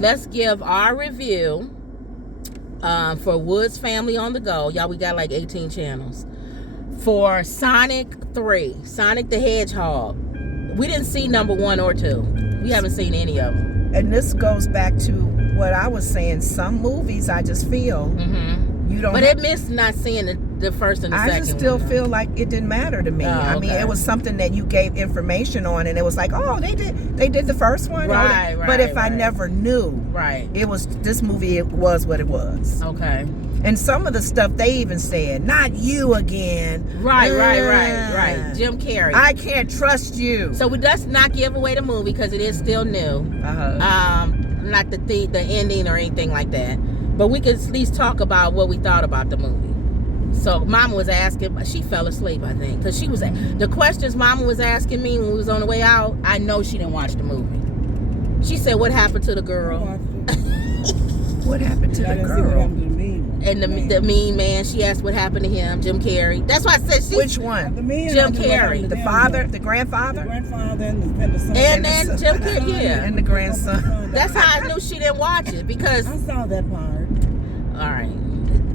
let's give our review for Woods Family on the Go. Y'all, we got like 18 channels. For Sonic 3, Sonic the Hedgehog. We didn't see number 1 or 2. We haven't seen any of them. And this goes back to what I was saying. Some movies I just feel you don't. But it missed not seeing the first and the second. I just still feel like it didn't matter to me. I mean, it was something that you gave information on, and it was like, oh, they did the first one, right? But if I never knew, it was this movie. It was what it was. Okay. And some of the stuff they even said, not you again. Right. Jim Carrey. I can't trust you. So we does not give away the movie because it is still new. Not the ending or anything like that. But we could at least talk about what we thought about the movie. So Mama was asking, she fell asleep, I think, because she was the questions Mama was asking me when we was on the way out. I know she didn't watch the movie. She said, "What happened to the girl?" What happened to the girl? And the mean man, she asked what happened to him, Jim Carrey. That's why I said which one? Jim Carrey. The father, the grandfather? The grandfather and the son. And then Jim Carrey, yeah. And the grandson. That's how I knew she didn't watch it, because I saw that part. All right.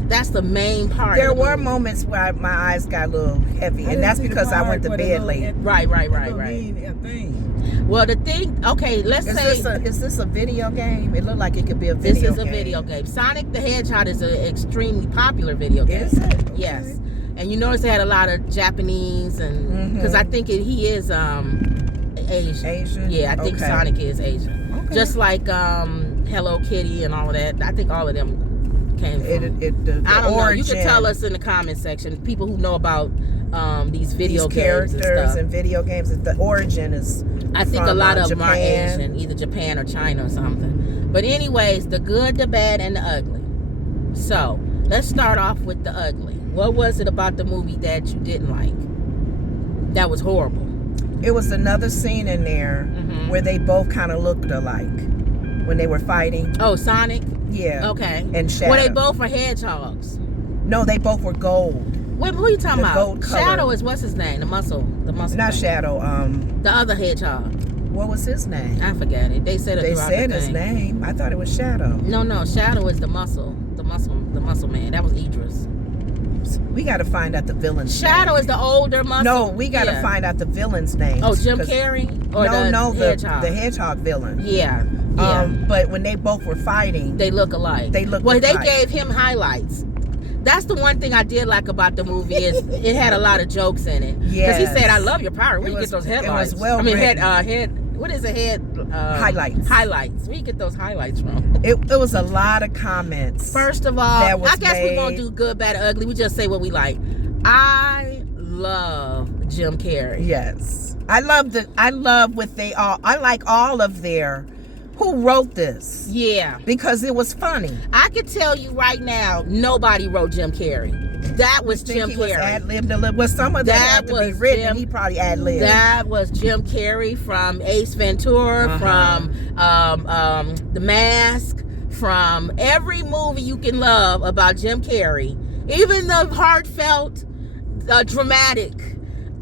That's the main part. There were moments where my eyes got a little heavy, and that's because I went to bed late. Right. Well, the thing, okay, let's say... Is this a video game? It looked like it could be a video game. This is a video game. Sonic the Hedgehog is an extremely popular video game. Is it? Okay. Yes. And you notice they had a lot of Japanese, and because I think he is Asian. Asian? Yeah, I think Sonic is Asian. Okay. Just like Hello Kitty and all of that. I think all of them came from... I don't know. You can tell us in the comment section, people who know about these video games and stuff. And video games, the origin is... I think a lot of them are Asian, either Japan or China or something. But anyways, the good, the bad, and the ugly. So, let's start off with the ugly. What was it about the movie that you didn't like? That was horrible. It was another scene in there where they both kind of looked alike when they were fighting. Oh, Sonic? Yeah. Okay. And Shadow. Well, they both were hedgehogs. No, they both were gold. Wait, who are you talking about? Gold color. Shadow is what's his name? The muscle. Not thing. Shadow. The other hedgehog. What was his name? I forget it. They said it. They said his name. I thought it was Shadow. No. Shadow is the muscle. The muscle man. That was Idris. We got to find out the villain's Shadow name. Is the older muscle. No, we got to find out the villain's name. Oh, Jim Carrey? Or the hedgehog villain. Yeah. But when they both were fighting, they look alike. They gave him highlights. That's the one thing I did like about the movie is it had a lot of jokes in it. Yes. Because he said, "I love your power." Where you get those headlights? It was well head. What is a head? Highlights. Highlights. Where you get those highlights from? It was a lot of comments. First of all, I guess we won't do good, bad, or ugly. We just say what we like. I love Jim Carrey. Yes, I like all of their. Who wrote this? Yeah. Because it was funny. I can tell you right now, nobody wrote Jim Carrey. That was Jim Carrey. Ad-libbed a little. Well, some of that had to be written. He probably ad-libbed. That was Jim Carrey from Ace Ventura, from The Mask, from every movie you can love about Jim Carrey. Even the heartfelt, dramatic.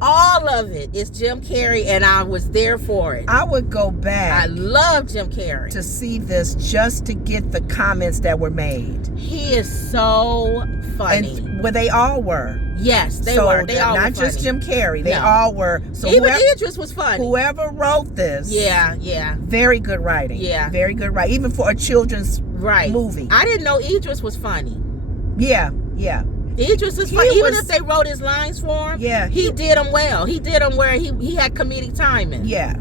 All of it is Jim Carrey, and I was there for it. I would go back. I love Jim Carrey. To see this just to get the comments that were made. He is so funny. And they all were. Yes, they were. They all were not just Jim Carrey. They No. all were. So even Idris was funny. Whoever wrote this. Yeah. Very good writing. Yeah. Very good writing. Even for a children's movie. I didn't know Idris was funny. Yeah. Idris is funny. Even if they wrote his lines for him, he did them well. He did them where he had comedic timing. Yeah.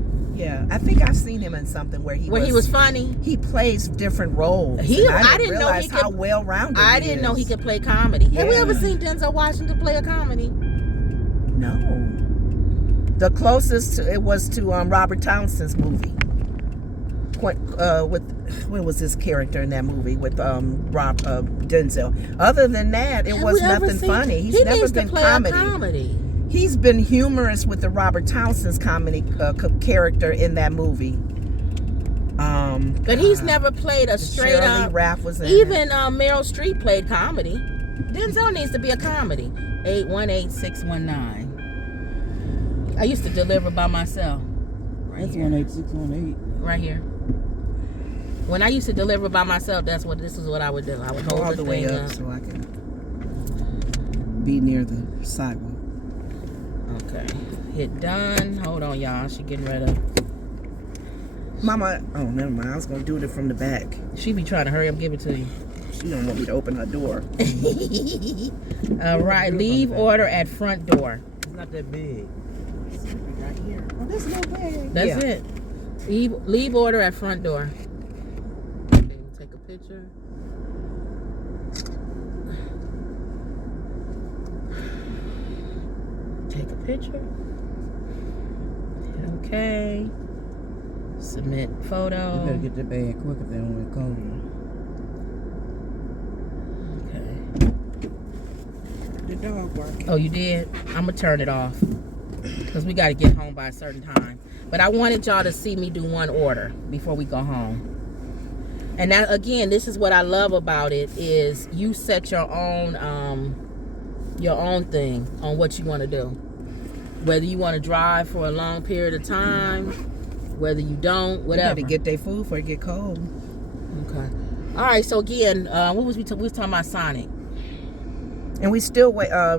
I think I've seen him in something where he was funny. He plays different roles. I didn't realize how well rounded. I didn't know he could play comedy. Have we ever seen Denzel Washington play a comedy? No. The closest it was to Robert Townsend's movie. What was his character in that movie with Denzel? Other than that, it was nothing funny. He's never been comedy. He's been humorous with the Robert Townsend's comedy character in that movie. But he's never played a straight Shirley up. Raff was in even Meryl Streep played comedy. Denzel needs to be a comedy. 818-619. I used to deliver by myself. That's 18618. Right here. When I used to deliver by myself, this is what I would do. I would hold all the way thing up so I can be near the sidewalk. Okay. Hit done. Hold on, y'all. She getting ready. Mama, oh, never mind. I was going to do it from the back. She be trying to hurry up, give it to you. She don't want me to open her door. All right. Leave order at front door. It's not that big. Right here. Oh, this little bag. That's it. Leave order at front door. Okay, we'll take a picture. Take a picture. Hit okay. Submit photo. You better get the bag quick if they don't want to call you. Okay. The dog barking. Oh, you did? I'm going to turn it off. Because we got to get home by a certain time. But I wanted y'all to see me do one order before we go home. And that, again, this is what I love about it is you set your own thing on what you want to do. Whether you want to drive for a long period of time, whether you don't, whatever. You got to get their food before it get cold. Okay. All right. So again, what was we talking about Sonic? And we still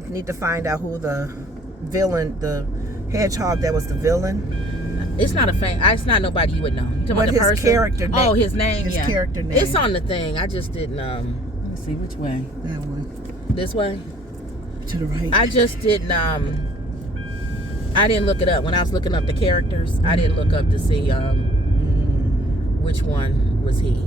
need to find out who the villain, the hedgehog that was the villain. It's not it's not nobody you would know. You talking about the his person? character name? Oh, his name. His yeah. character name. It's on the thing. I just didn't. Let me see which way. That one. This way. To the right. I just didn't. I didn't look it up when I was looking up the characters. I didn't look up to see which one was he.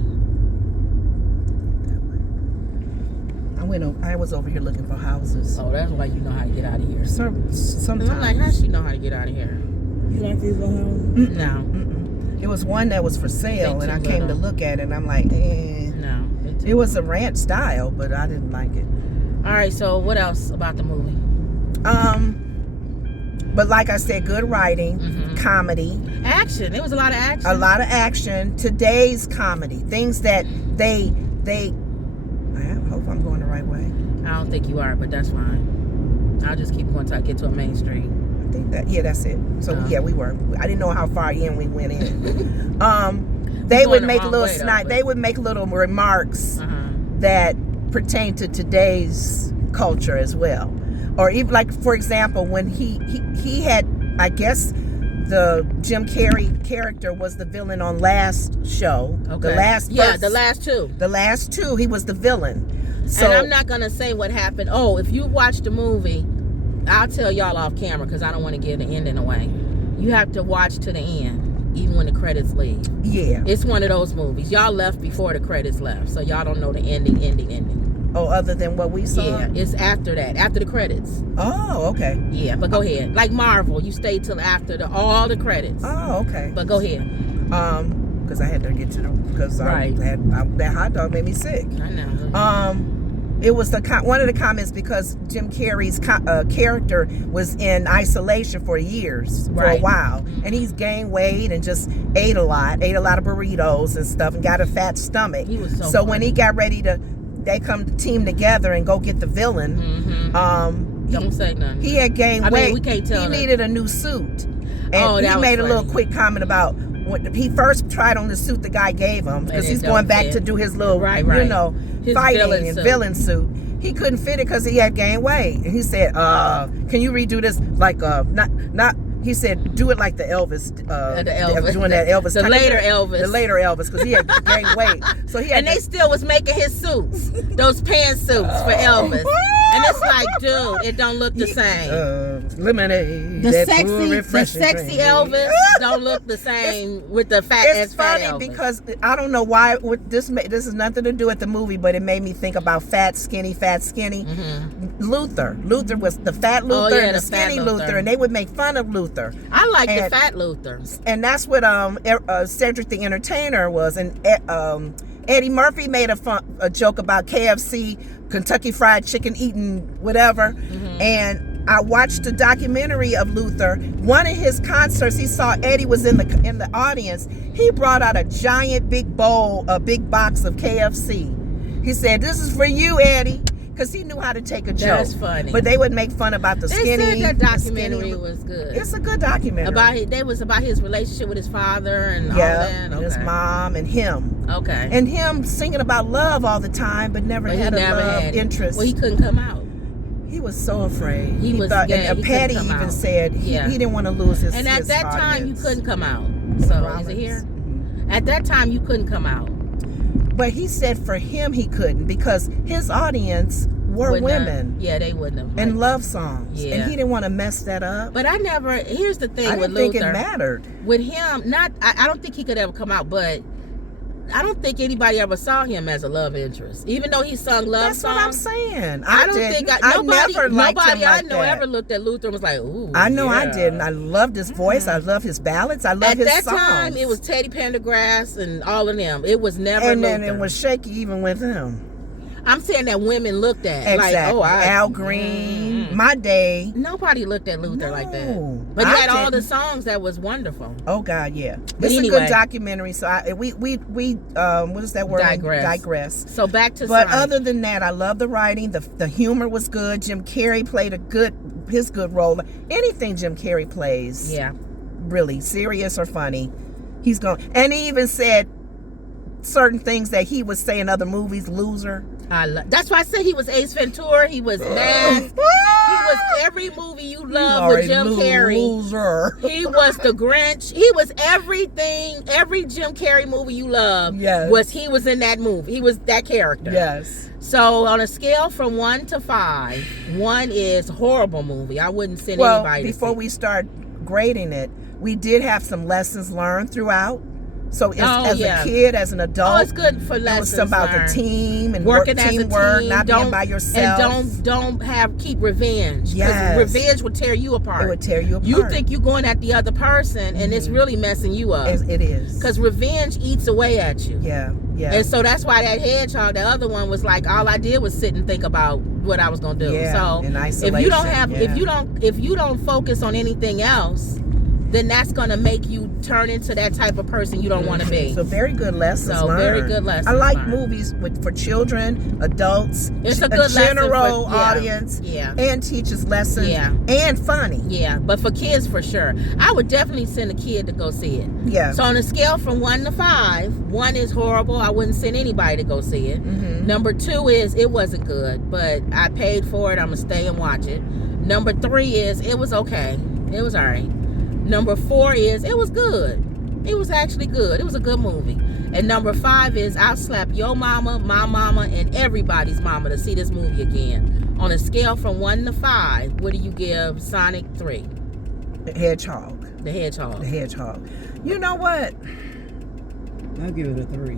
I was over here looking for houses. Oh, that's why you know how to get out of here. Sometimes. I'm like, how she know how to get out of here? You like these little houses? No. It was one that was for sale, and I came to look at it, and I'm like, No. It was a ranch style, but I didn't like it. All right, so what else about the movie? But like I said, good writing, comedy. Action. There was a lot of action. A lot of action. Today's comedy. Things that they I hope I'm going the right way. I don't think you are, but that's fine. I'll just keep going till I get to a main street. I think that's it. So yeah, we were. I didn't know how far in we went in. They would make little they would make little remarks that pertain to today's culture as well. Or even like, for example, when he had, I guess, the Jim Carrey character was the villain on last show. Okay. The last two. The last two, he was the villain. So, and I'm not gonna say what happened. Oh, if you watch the movie, I'll tell y'all off camera because I don't want to give the ending away. You have to watch to the end, even when the credits leave. Yeah. It's one of those movies. Y'all left before the credits left, so y'all don't know the ending. Oh, other than what we saw? Yeah, it's after that, after the credits. Oh, okay. Yeah, but go ahead. Like Marvel, you stay till after all the credits. Oh, okay. But go ahead. Because I had to get to the, because that hot dog made me sick. I know. It was one of the comments because Jim Carrey's character was in isolation for years, for a while, and he's gained weight and just ate a lot of burritos and stuff, and got a fat stomach. He was so when he got ready to, they come to team together and go get the villain. Don't say nothing. He had gained weight. We can't tell. He needed a new suit, and he made a little quick comment about when he first tried on the suit the guy gave him, because he's going back to do his little, his fighting and villain suit. He couldn't fit it because he had gained weight, and he said, "Can you redo this like not?" He said, "Do it like the Elvis, doing that Elvis, the later Elvis, because he had gained weight." So he had they still was making his suits, those pantsuits for Elvis, and it's like, dude, it don't look the same. Lemonade, the sexy Elvis don't look the same with the fat. It's funny because I don't know why. This has nothing to do with the movie, but it made me think about fat, skinny. Luther was the fat Luther and the skinny Luther, and they would make fun of Luther. I like the fat Luther, and that's what Cedric the Entertainer was, and Eddie Murphy made a joke about KFC, Kentucky Fried Chicken eating whatever, and I watched the documentary of Luther. One of his concerts, he saw Eddie was in the audience. He brought out a giant big box of KFC. He said, "This is for you, Eddie." because he knew how to take a joke. That's funny. But they would make fun about the skinny. They said that documentary was good. It's a good documentary. It was about his relationship with his father and all yeah, that. And his mom and him. Okay. And him singing about love all the time, but never had a love interest. Well, he couldn't come out. He was so afraid. He thought, and Patty even said he didn't want to lose his. And at that time, you couldn't come out. So is it here? Mm-hmm. At that time, you couldn't come out. But he said for him he couldn't because his audience were women. They wouldn't have. And love songs. Yeah. And he didn't want to mess that up. But here's the thing with Luther. I didn't think it mattered. With him, I don't think he could ever come out, but I don't think anybody ever saw him as a love interest, even though he sung love songs. That's what I'm saying. Nobody I know ever looked at Luther and was like, ooh. I know I didn't. I loved his voice. I love his ballads. I love his songs. At that time, it was Teddy Pendergrass and all of them. It was never And Luther. then it was shaky even with him. I'm saying that women looked at. Exactly. Like, Al Green, My Day. Nobody looked at Luther like that. But he had all the songs that was wonderful. Oh God, yeah. It's a good documentary. So we what is that word? Digress. So back to But Sonic. other than that, I love the writing. The humor was good. Jim Carrey played his good role. Anything Jim Carrey plays, really serious or funny, he's going. And he even said certain things that he would say in other movies. Loser. That's why I said he was Ace Ventura. He was Mask. He was every movie you love with Jim Carrey. Loser. He was the Grinch. He was everything. Every Jim Carrey movie you love. Yes. He was in that movie. He was that character. Yes. So on a scale from 1 to 5, 1 is horrible movie. I wouldn't send anybody. Well, before we start grading it, we did have some lessons learned throughout. So as a kid, as an adult, it's good for lessons. It was about the team and working teamwork, as a team, not being by yourself. And don't keep revenge. Yes. Because revenge will tear you apart. It would tear you apart. You think you're going at the other person, and it's really messing you up. It is. Because revenge eats away at you. Yeah. And so that's why that hedgehog, the other one, was like, all I did was sit and think about what I was gonna do. Yeah, so in isolation, if you don't focus on anything else, then that's going to make you turn into that type of person you don't want to be. So very good lessons learned. Very good lessons I like learned. Movies for children, adults, it's a good general audience, and teaches lessons, and funny. Yeah, but for kids for sure. I would definitely send a kid to go see it. Yeah. So on a scale from 1 to 5, 1 is horrible. I wouldn't send anybody to go see it. Mm-hmm. Number 2 is it wasn't good, but I paid for it. I'm going to stay and watch it. Number 3 is it was okay. It was all right. Number 4 is it was good. It was actually good. It was a good movie. And number 5 is I'll slap your mama, my mama, and everybody's mama to see this movie again. On a scale from 1 to 5, what do you give Sonic 3? The Hedgehog. The Hedgehog. The Hedgehog. You know what? I'll give it a 3.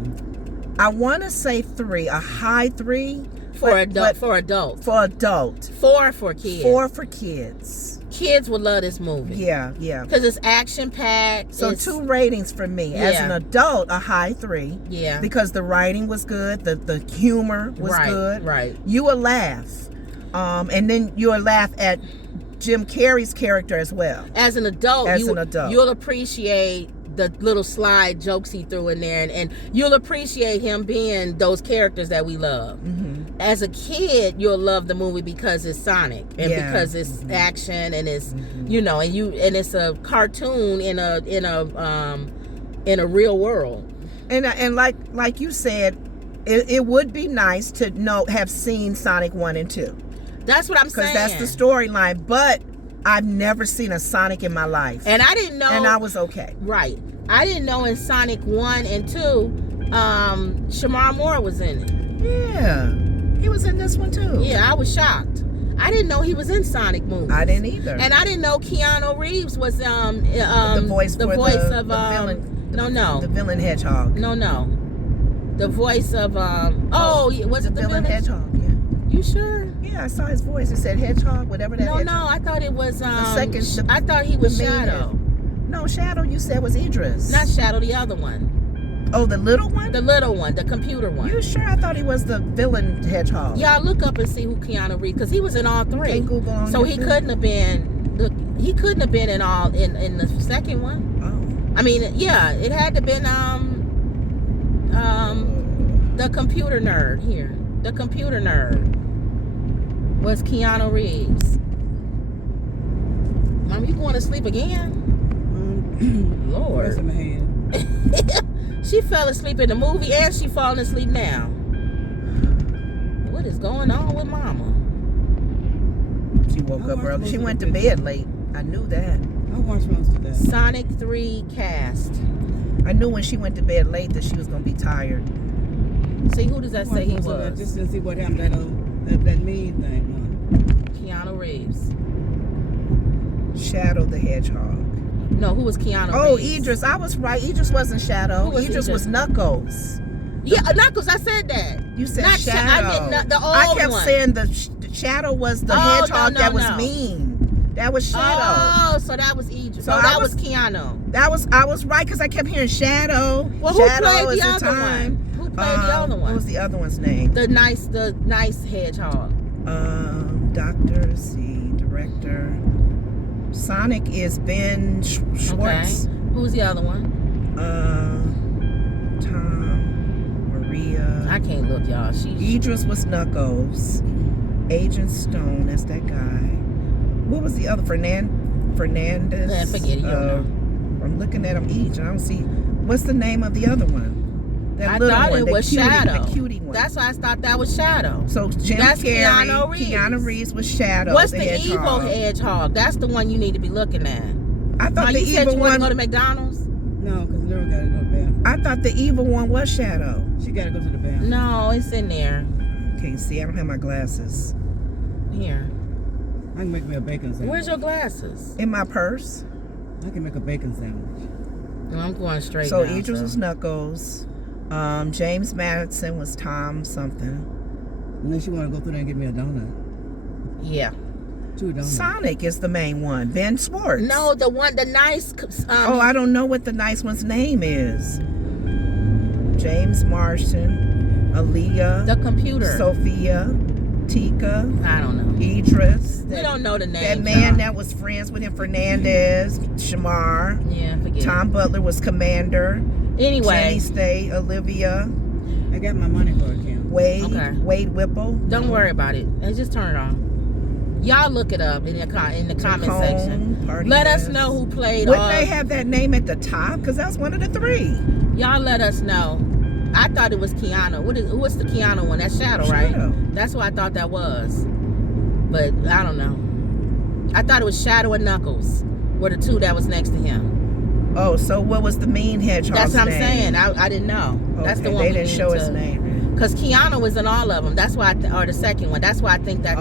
I want to say 3, a high 3. For adults. For adult. 4 for kids. 4 for kids. Kids would love this movie. Yeah. Because it's action-packed. So 2 ratings for me. As an adult, a high 3. Yeah. Because the writing was good. The humor was good. Right. You will laugh. And then you'll laugh at Jim Carrey's character as well. As an adult, you'll appreciate the little slide jokes he threw in there, and you'll appreciate him being those characters that we love. Mm-hmm. As a kid, you'll love the movie because it's Sonic and because it's action and it's and it's a cartoon in a real world. And like you said, it would be nice to have seen Sonic 1 and 2. That's what I'm saying. Because that's the storyline, but I've never seen a Sonic in my life. And I didn't know. And I was okay. Right. I didn't know in Sonic 1 and 2, Shamar Moore was in it. Yeah. He was in this one too. Yeah, I was shocked. I didn't know he was in Sonic movies. I didn't either. And I didn't know Keanu Reeves was the voice of the villain. The villain hedgehog. No. The voice of was it the villain hedgehog? Yeah. You sure? Yeah, I saw his voice. It said hedgehog, whatever that. No, I thought it was I thought he was Shadow. No, Shadow. You said was Idris. Not Shadow, the other one. Oh, the little one? The little one, the computer one. You sure? I thought he was the villain hedgehog. Y'all look up and see who Keanu Reeves, because he was in all 3. Can't Google on so he couldn't have been. He couldn't have been in all in the second one. Oh. I mean, yeah, it had to been the computer nerd here. The computer nerd. was Keanu Reeves. Mom, you going to sleep again? Lord. Rest in my head. She fell asleep in the movie and she falling asleep now. What is going on with Mama? She woke up early. She went to bed late. I knew that. I watched most of that. Sonic 3 cast. I knew when she went to bed late that she was going to be tired. See, who does that say he was? Just to see what happened that mean thing. Keanu Reeves. Shadow the Hedgehog. No, who was Keanu Oh, Reeves? Idris. I was right. Idris wasn't Shadow. Who was Idris was Knuckles. Yeah, Knuckles. I said that. You said Not Shadow. I meant the old I kept one. saying the Shadow was the hedgehog that was no. mean. That was Shadow. Oh, so that was Idris. So So that was Keanu. I was right because I kept hearing Shadow. Well, who Shadow played is the other time. one? Who played the other one? What was the other one's name? The nice hedgehog. Doctor, director. Sonic is Ben Schwartz. Okay. Who's the other one? Tom, Maria. I can't look, y'all. Idris was Knuckles. Agent Stone, that's that guy. What was the other? Fernandez. Man, forget it. You don't know. I'm looking at them each, and I don't see. What's the name of the other one? That I little thought one, it was cutie, Shadow. The cutie one. That's why I thought that was Shadow. So Jim That's Carrey, Keanu Reeves. was Shadow. What's the hedgehog. evil hedgehog? That's the one you need to be looking at. I thought Now, the you said evil you want to one. go to McDonald's? No, because Lyra got to go to bed. I thought the evil one was Shadow. She got to go to the bathroom. No, it's in there. Can't see. I don't have my glasses. Here. I can make me a bacon sandwich. Where's your glasses? In my purse. I can make a bacon sandwich. No, I'm going straight So now, Idris was Knuckles. James Madison was Tom something. Unless you want to go through there and get me a donut. Yeah. 2 donuts. Sonic is the main one. Ben Schwartz. No, the nice. I don't know what the nice one's name is. James Marston, Aaliyah, The computer. Sophia, Tika, I don't know. Idris. We don't know the name. That man that was friends with him, Fernandez, Shamar. Yeah, forget Tom Butler was Commander. it. Anyway, Jenny Stay, Olivia, I got my money for it, Kim. Wade, Okay. Wade Whipple. don't worry about it. And just turn it on. Y'all look it up in the comment section. Let us know who played. Wouldn't they have that name at the top? Because that's one of the 3. Y'all let us know. I thought it was Keanu. What's the Keanu one? That's Shadow, Shadow. right? That's what I thought that was. But I don't know. I thought it was Shadow and Knuckles were the 2 that was next to him. Oh, so what was the mean hedgehog's That's what I'm name? saying. I didn't know. That's the one They we didn't need show to, his name. Because Keanu was in all of them. That's why, or the second one. That's why I think that's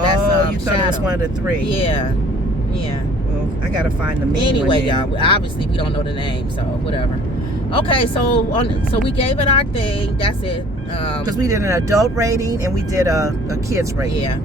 You thought Shadow. it was one of the 3. Yeah. Well, I gotta find the mean Anyway, one. y'all, obviously we don't know the name, so whatever. Okay, so we gave it our thing. That's it. Because we did an adult rating and we did a kids rating. Yeah.